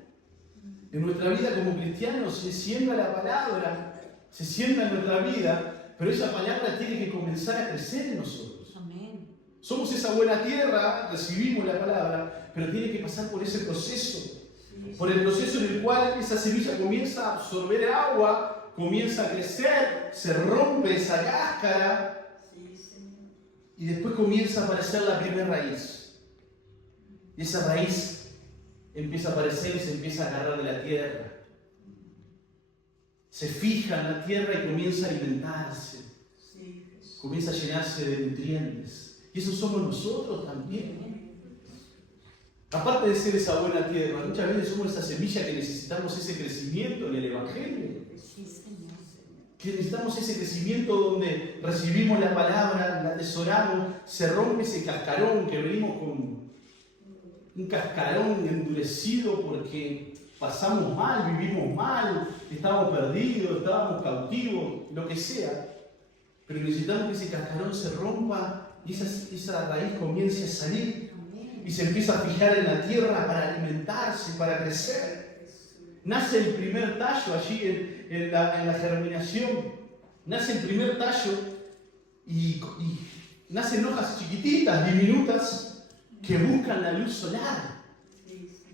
En nuestra vida como cristianos se siembra la palabra, se siembra en nuestra vida, pero esa palabra tiene que comenzar a crecer en nosotros. Amén. Somos esa buena tierra, recibimos la palabra, pero tiene que pasar por ese proceso. Por el proceso en el cual esa semilla comienza a absorber agua, comienza a crecer, se rompe esa cáscara y después comienza a aparecer la primera raíz. Y esa raíz empieza a aparecer y se empieza a agarrar de la tierra. Se fija en la tierra y comienza a alimentarse. Comienza a llenarse de nutrientes. Y eso somos nosotros también. Aparte de ser esa buena tierra, muchas veces somos esa semilla que necesitamos ese crecimiento en el Evangelio. Sí, Señor. Que necesitamos ese crecimiento donde recibimos la palabra, la atesoramos, se rompe ese cascarón que venimos con un cascarón endurecido porque pasamos mal, vivimos mal, estábamos perdidos, estábamos cautivos, lo que sea. Pero necesitamos que ese cascarón se rompa y esa raíz comience a salir y se empieza a fijar en la tierra para alimentarse, para crecer. Nace el primer tallo allí en la germinación, nace el primer tallo y nacen hojas chiquititas, diminutas, que buscan la luz solar,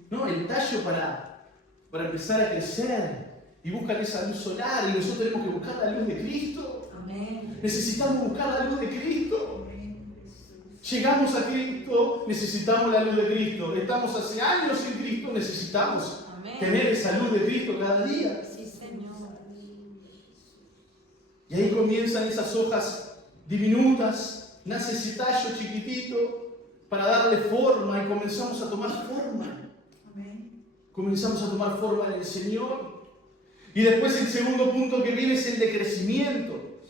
¿no? El tallo para empezar a crecer y buscan esa luz solar, y nosotros tenemos que buscar la luz de Cristo. Amén. Necesitamos buscar la luz de Cristo. Llegamos a Cristo, necesitamos la luz de Cristo. Estamos hace años en Cristo, necesitamos tener esa luz de Cristo cada día. Sí, Señor. Y ahí comienzan esas hojas diminutas, nace ese tallo chiquitito para darle forma y comenzamos a tomar forma. Comenzamos a tomar forma en el Señor. Y después el segundo punto que viene es el de crecimiento.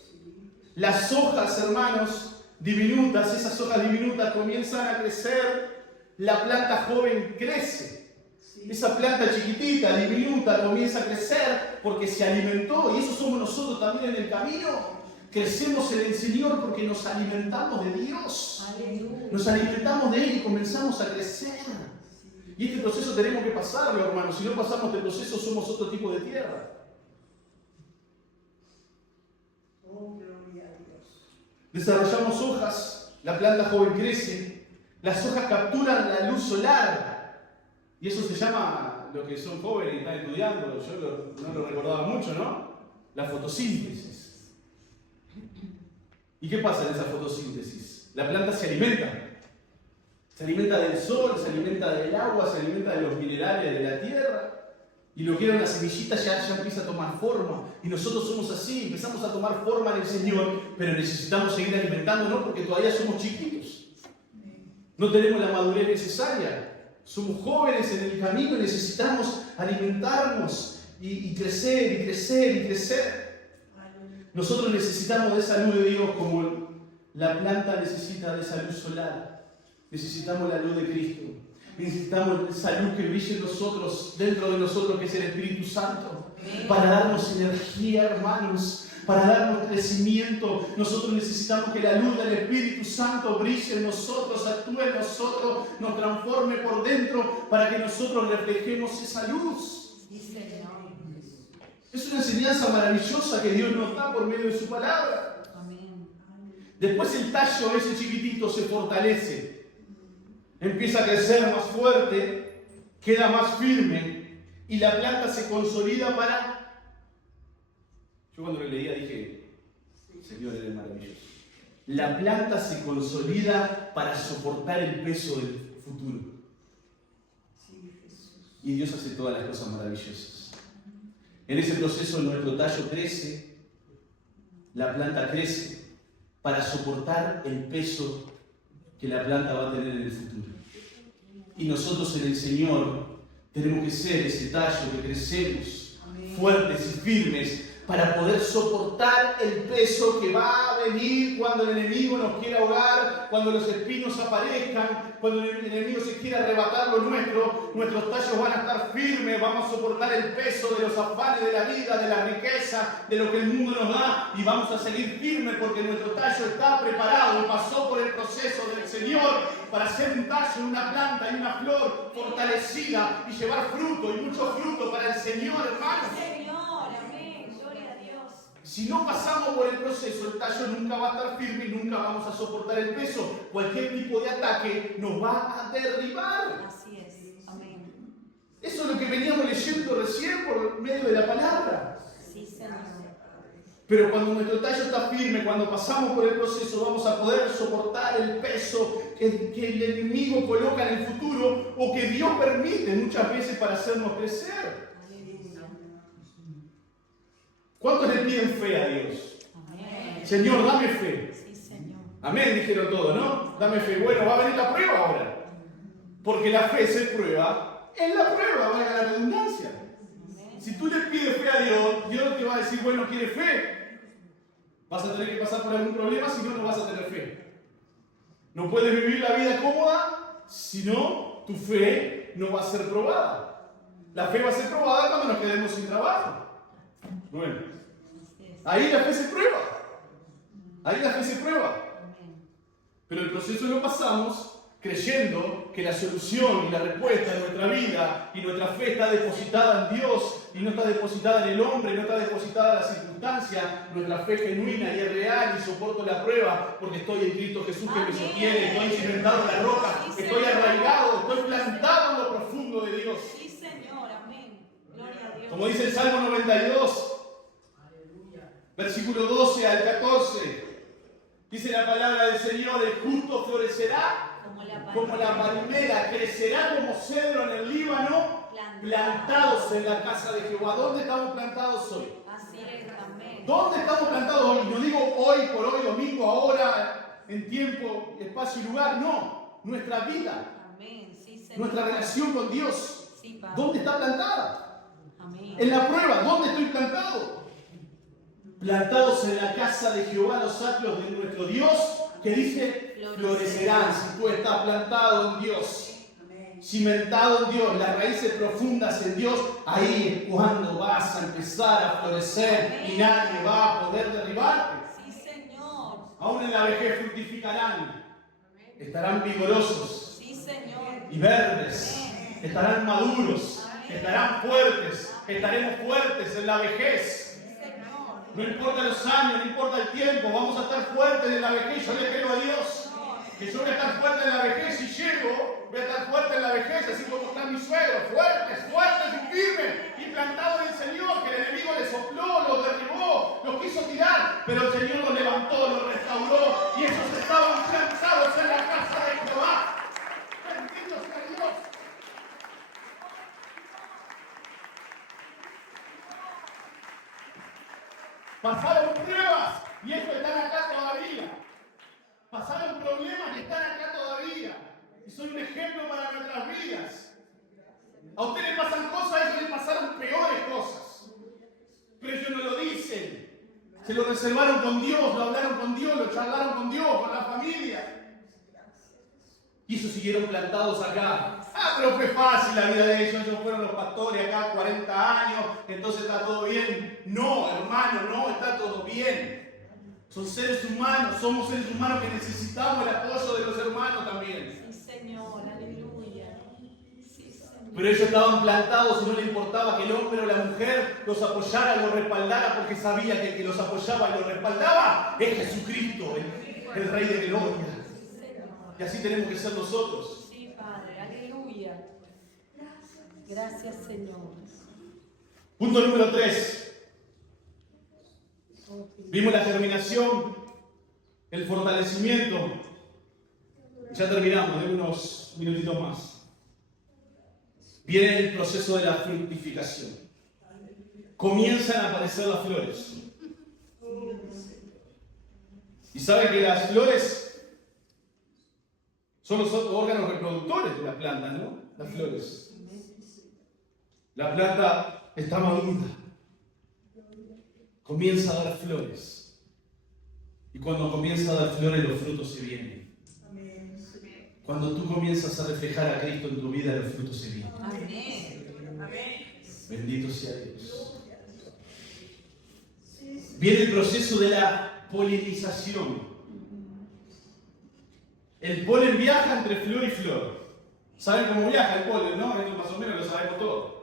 Las hojas, hermanos, diminutas, esas hojas diminutas comienzan a crecer, la planta joven crece. Esa planta chiquitita, diminuta, comienza a crecer porque se alimentó, y eso somos nosotros también en el camino. Crecemos en el Señor porque nos alimentamos de Dios. Aleluya. Nos alimentamos de Él y comenzamos a crecer. Y este proceso tenemos que pasarlo, hermanos. Si no pasamos este proceso, somos otro tipo de tierra. Oh, gloria a Dios. Desarrollamos hojas, la planta joven crece, las hojas capturan la luz solar. Y eso se llama, los que son jóvenes y están estudiando, yo no lo recordaba mucho, ¿no? La fotosíntesis. ¿Y qué pasa en esa fotosíntesis? La planta se alimenta. Se alimenta del sol, se alimenta del agua, se alimenta de los minerales de la tierra. Y lo que era una semillita ya empieza a tomar forma. Y nosotros somos así, empezamos a tomar forma en el Señor, pero necesitamos seguir alimentándonos porque todavía somos chiquitos. No tenemos la madurez necesaria. Somos jóvenes en el camino y necesitamos alimentarnos y crecer y crecer y crecer. Nosotros necesitamos de esa luz de Dios como la planta necesita de esa luz solar. Necesitamos la luz de Cristo. Necesitamos esa luz que brille en nosotros, dentro de nosotros, que es el Espíritu Santo, para darnos energía, hermanos, para darnos crecimiento. Nosotros necesitamos que la luz del Espíritu Santo brille en nosotros, actúe en nosotros, nos transforme por dentro para que nosotros reflejemos esa luz. Sí, Señor. Es una enseñanza maravillosa que Dios nos da por medio de su palabra. Amén. Después el tallo ese chiquitito se fortalece, empieza a crecer más fuerte, queda más firme y la planta se consolida para... Yo cuando lo leía dije, Señor, eres maravilloso. La planta se consolida para soportar el peso del futuro. Y Dios hace todas las cosas maravillosas. En ese proceso nuestro tallo crece, la planta crece para soportar el peso que la planta va a tener en el futuro. Y nosotros en el Señor tenemos que ser ese tallo que crecemos fuertes y firmes para poder soportar el peso que va a venir cuando el enemigo nos quiera ahogar, cuando los espinos aparezcan, cuando el enemigo se quiera arrebatar lo nuestro. Nuestros tallos van a estar firmes, vamos a soportar el peso de los afanes de la vida, de la riqueza, de lo que el mundo nos da, y vamos a seguir firmes porque nuestro tallo está preparado, pasó por el proceso del Señor para ser un tallo, una planta y una flor fortalecida y llevar fruto, y mucho fruto para el Señor, hermanos. Si no pasamos por el proceso, el tallo nunca va a estar firme y nunca vamos a soportar el peso. Cualquier tipo de ataque nos va a derribar. Así es. Amén. Eso es lo que veníamos leyendo recién por medio de la palabra. Sí, Señor. Pero cuando nuestro tallo está firme, cuando pasamos por el proceso, vamos a poder soportar el peso que el enemigo coloca en el futuro o que Dios permite muchas veces para hacernos crecer. ¿Cuántos le piden fe a Dios? Amén. Señor, dame fe. Sí, Señor. Amén, dijeron todos, ¿no? Dame fe. Bueno, va a venir la prueba ahora. Porque la fe se prueba en la prueba, valga la redundancia. Si tú le pides fe a Dios, Dios te va a decir, bueno, ¿quieres fe? Vas a tener que pasar por algún problema, si no, no vas a tener fe. No puedes vivir la vida cómoda, si no, tu fe no va a ser probada. La fe va a ser probada cuando nos quedemos sin trabajo. Bueno. Ahí la fe se prueba. Ahí la fe se prueba. Pero el proceso lo pasamos creyendo que la solución y la respuesta de nuestra vida y nuestra fe está depositada en Dios y no está depositada en el hombre, no está depositada en la circunstancia. Nuestra fe genuina y es real y soporto la prueba porque estoy en Cristo Jesús que me sostiene, estoy cimentado en la roca, estoy arraigado, estoy plantado en lo profundo de Dios. Sí, Señor. Amén. Gloria a Dios. Como dice el Salmo 92. Versículo 12 al 14, dice la palabra del Señor, el justo florecerá como la palmera, crecerá como cedro en el Líbano, plantados en la casa de Jehová. ¿Dónde estamos plantados hoy? Así es, amén. ¿Dónde estamos plantados hoy? No digo hoy por hoy, domingo, ahora, en tiempo, espacio y lugar, no. Nuestra vida, Amén. Sí, Señor. nuestra relación con Dios, Sí, Padre. ¿dónde está plantada? Amén. En la prueba, ¿dónde estoy plantado? Plantados en la casa de Jehová, los atrios de nuestro Dios, que dice, florecerán. Si tú estás plantado en Dios, cimentado en Dios, las raíces profundas en Dios, ahí es cuando vas a empezar a florecer y nadie va a poder derribarte. Sí, Señor. Aún en la vejez fructificarán, estarán vigorosos Sí, Señor. y verdes, estarán maduros, estarán fuertes, estaremos fuertes en la vejez. No importa los años, no importa el tiempo, vamos a estar fuertes en la vejez. Yo le creo a Dios que yo voy a estar fuerte en la vejez. Si llego, voy a estar fuerte en la vejez, así como están mis suegros, fuertes, fuertes y firmes y plantados en el Señor, que el enemigo les sopló, los derribó, los quiso tirar, pero el Señor los levantó, los restauró y ellos estaban plantados en la casa de Jehová. Bendito sea Dios. Pasaron pruebas y estos están acá todavía. Pasaron problemas y están acá todavía. Y son un ejemplo para nuestras vidas. A ustedes les pasan cosas, a ellos les pasaron peores cosas. Pero ellos no lo dicen. Se lo reservaron con Dios, lo hablaron con Dios, lo charlaron con Dios, con la familia. Y ellos siguieron plantados acá. pero fue fácil la vida de ellos fueron los pastores acá 40 años, entonces está todo bien. No, hermano, no está todo bien. Son seres humanos, somos seres humanos que necesitamos el apoyo de los hermanos también. Sí, Señor, aleluya. Sí, Señor. Pero ellos estaban plantados y no les importaba que el hombre o la mujer los apoyara, los respaldara, porque sabía que el que los apoyaba y los respaldaba es Jesucristo, el Rey de Gloria. Sí, Señor. Y así tenemos que ser nosotros. Sí, Padre, aleluya. Gracias, Señor. Punto número 3. Vimos la terminación, el fortalecimiento. Ya terminamos, de unos minutitos más. Viene el proceso de la fructificación. Comienzan a aparecer las flores. Y saben que las flores son los órganos reproductores de la planta, ¿no? Las flores. La planta está madura. Comienza a dar flores. Y cuando comienza a dar flores, los frutos se vienen. Cuando tú comienzas a reflejar a Cristo en tu vida, los frutos se vienen. Amén. Bendito sea Dios. Viene el proceso de la polinización. El polen viaja entre flor y flor. ¿Saben cómo viaja el polen, no? Esto más o menos lo sabemos todo.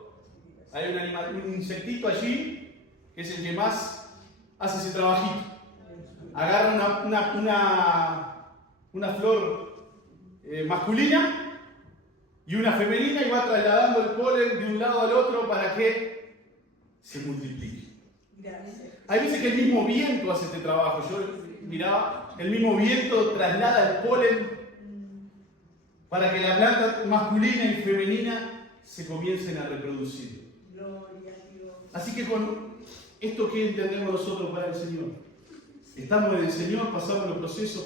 Hay un insectito allí que es el que más hace ese trabajito. Agarra una flor masculina y una femenina y va trasladando el polen de un lado al otro para que se multiplique. Hay veces que el mismo viento hace este trabajo. Yo miraba, el mismo viento traslada el polen para que la planta masculina y femenina se comiencen a reproducir. Así que con esto que entendemos nosotros para el Señor. Estamos en el Señor, pasamos los procesos,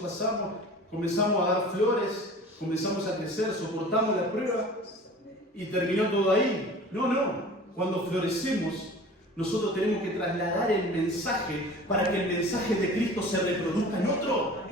comenzamos a dar flores, comenzamos a crecer, soportamos la prueba y terminó todo ahí. No. Cuando florecemos, nosotros tenemos que trasladar el mensaje para que el mensaje de Cristo se reproduzca en otro.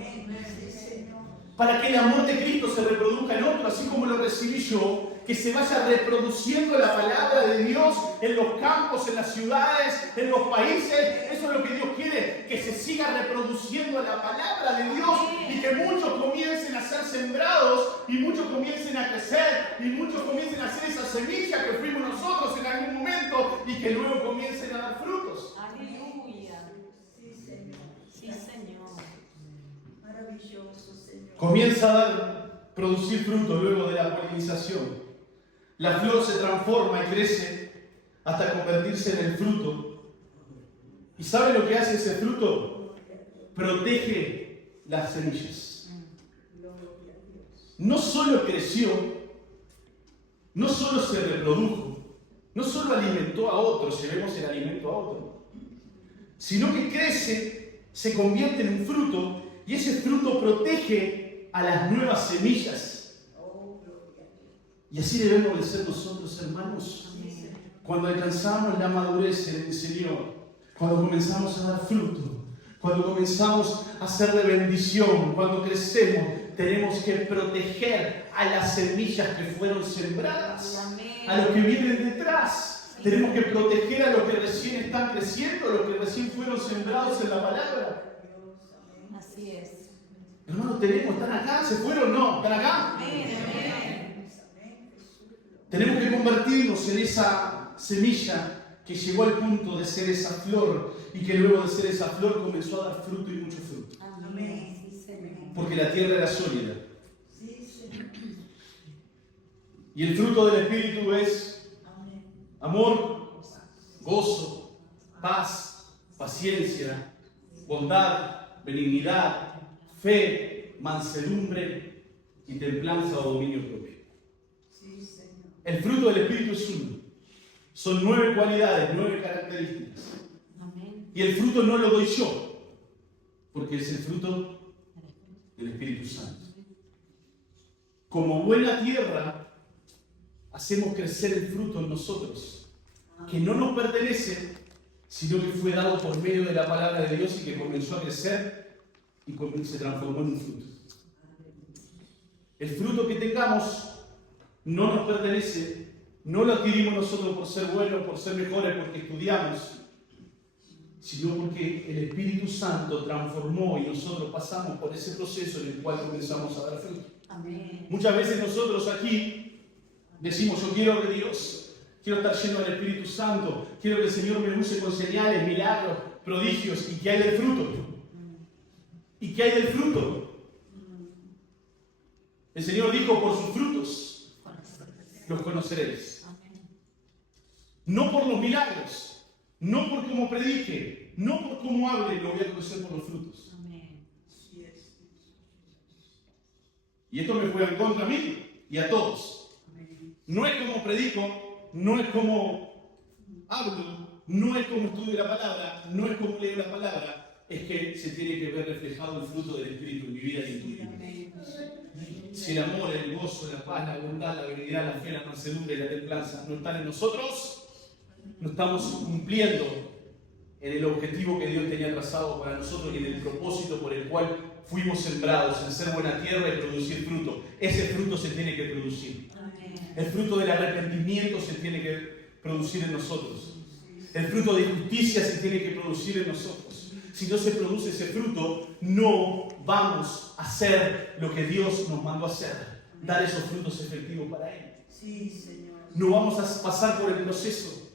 Para que el amor de Cristo se reproduzca en otro, así como lo recibí yo, que se vaya reproduciendo la palabra de Dios en los campos, en las ciudades, en los países. Eso es lo que Dios quiere, que se siga reproduciendo la palabra de Dios y que muchos comiencen a ser sembrados y muchos comiencen a crecer y muchos comiencen a hacer esa semilla que fuimos nosotros en algún momento y que luego comiencen a dar frutos. Aleluya. Sí, Señor. Maravilloso, Señor. Comienza a producir frutos luego de la polinización. La flor se transforma y crece hasta convertirse en el fruto. ¿Y sabe lo que hace ese fruto? Protege las semillas. No solo creció, no solo se reprodujo, no solo alimentó a otros, llevemos el alimento a otro, sino que crece, se convierte en un fruto y ese fruto protege a las nuevas semillas. Y así debemos de ser nosotros, hermanos. Cuando alcanzamos la madurez en el Señor, cuando comenzamos a dar fruto, cuando comenzamos a ser de bendición, cuando crecemos, tenemos que proteger a las semillas que fueron sembradas, a los que vienen detrás. Tenemos que proteger a los que recién están creciendo, a los que recién fueron sembrados en la palabra. Así es. Hermanos, ¿están acá? ¿Se fueron? No, ¿están acá? Tenemos que convertirnos en esa semilla que llegó al punto de ser esa flor y que luego de ser esa flor comenzó a dar fruto y mucho fruto. Amén. Sí, Señor. Porque la tierra era sólida. Y el fruto del Espíritu es amor, gozo, paz, paciencia, bondad, benignidad, fe, mansedumbre y templanza o dominio propio. El fruto del Espíritu es uno. Son 9 cualidades, 9 características. Amén. Y el fruto no lo doy yo, porque es el fruto del Espíritu Santo. Como buena tierra, hacemos crecer el fruto en nosotros, que no nos pertenece, sino que fue dado por medio de la palabra de Dios y que comenzó a crecer y se transformó en un fruto. El fruto que tengamos no nos pertenece, no lo adquirimos nosotros por ser buenos, por ser mejores, porque estudiamos, sino porque el Espíritu Santo transformó y nosotros pasamos por ese proceso en el cual comenzamos a dar fruto. Amén. Muchas veces nosotros aquí decimos, yo quiero que Dios, quiero estar lleno del Espíritu Santo, quiero que el Señor me use con señales, milagros, prodigios. ¿Y qué hay del fruto? ¿Y qué hay del fruto? El Señor dijo, por sus frutos los conoceréis. No por los milagros, no por cómo predique, no por cómo hable, lo voy a conocer por los frutos. Y esto me juega en contra a mí y a todos. No es como predico, no es como hablo, no es como estudio la palabra, no es como leo la palabra, es que se tiene que ver reflejado el fruto del Espíritu en mi vida y en tu vida. Si el amor, el gozo, la paz, la bondad, la benignidad, la fe, la mansedumbre y la templanza no están en nosotros, no estamos cumpliendo en el objetivo que Dios tenía trazado para nosotros y en el propósito por el cual fuimos sembrados, en ser buena tierra y producir fruto. Ese fruto se tiene que producir. El fruto del arrepentimiento se tiene que producir en nosotros. El fruto de justicia se tiene que producir en nosotros. Si no se produce ese fruto, no vamos a hacer lo que Dios nos mandó a hacer, dar esos frutos efectivos para Él. Sí, Señor. No vamos a pasar por el proceso.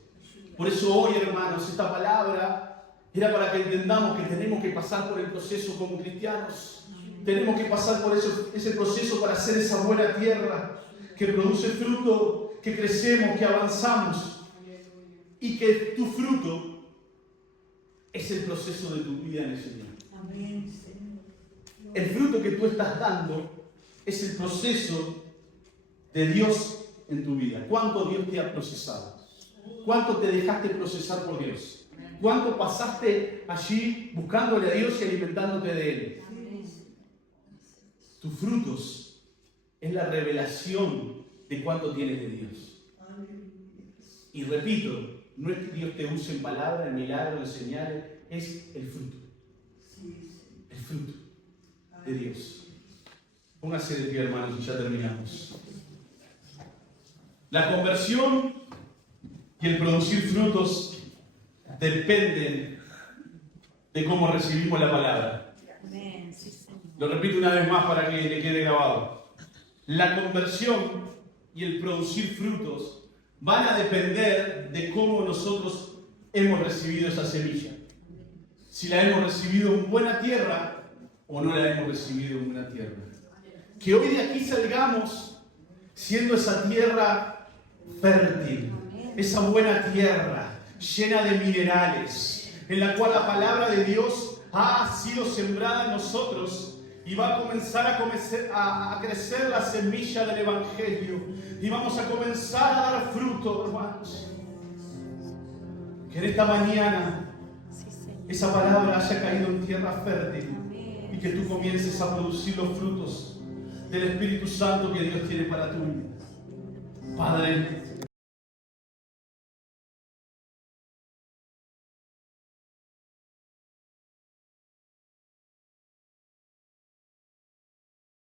Por eso hoy, hermanos, esta palabra era para que entendamos que tenemos que pasar por el proceso como cristianos. Tenemos que pasar por ese proceso para hacer esa buena tierra que produce fruto, que crecemos, que avanzamos. Y que tu fruto es el proceso de tu vida en el Señor. Amén, Señor. El fruto que tú estás dando es el proceso de Dios en tu vida. ¿Cuánto Dios te ha procesado? ¿Cuánto te dejaste procesar por Dios? ¿Cuánto pasaste allí buscándole a Dios y alimentándote de Él? Tus frutos es la revelación de cuánto tienes de Dios. Y repito, no es que Dios te use en palabras, en milagros, en señales, es el fruto. El fruto de Dios. Póngase de pie, hermanos, y ya terminamos. La conversión y el producir frutos dependen de cómo recibimos la palabra. Amén. Sí, Señor. Lo repito una vez más para que le quede grabado. La conversión y el producir frutos van a depender de cómo nosotros hemos recibido esa semilla. Si la hemos recibido en buena tierra o no la hemos recibido en buena tierra. Que hoy de aquí salgamos siendo esa tierra fértil, esa buena tierra llena de minerales, en la cual la palabra de Dios ha sido sembrada en nosotros y va a comenzar a crecer la semilla del Evangelio y vamos a comenzar a dar fruto, hermanos. Que en esta mañana esa palabra haya caído en tierra fértil y que tú comiences a producir los frutos del Espíritu Santo que Dios tiene para tu vida. Padre,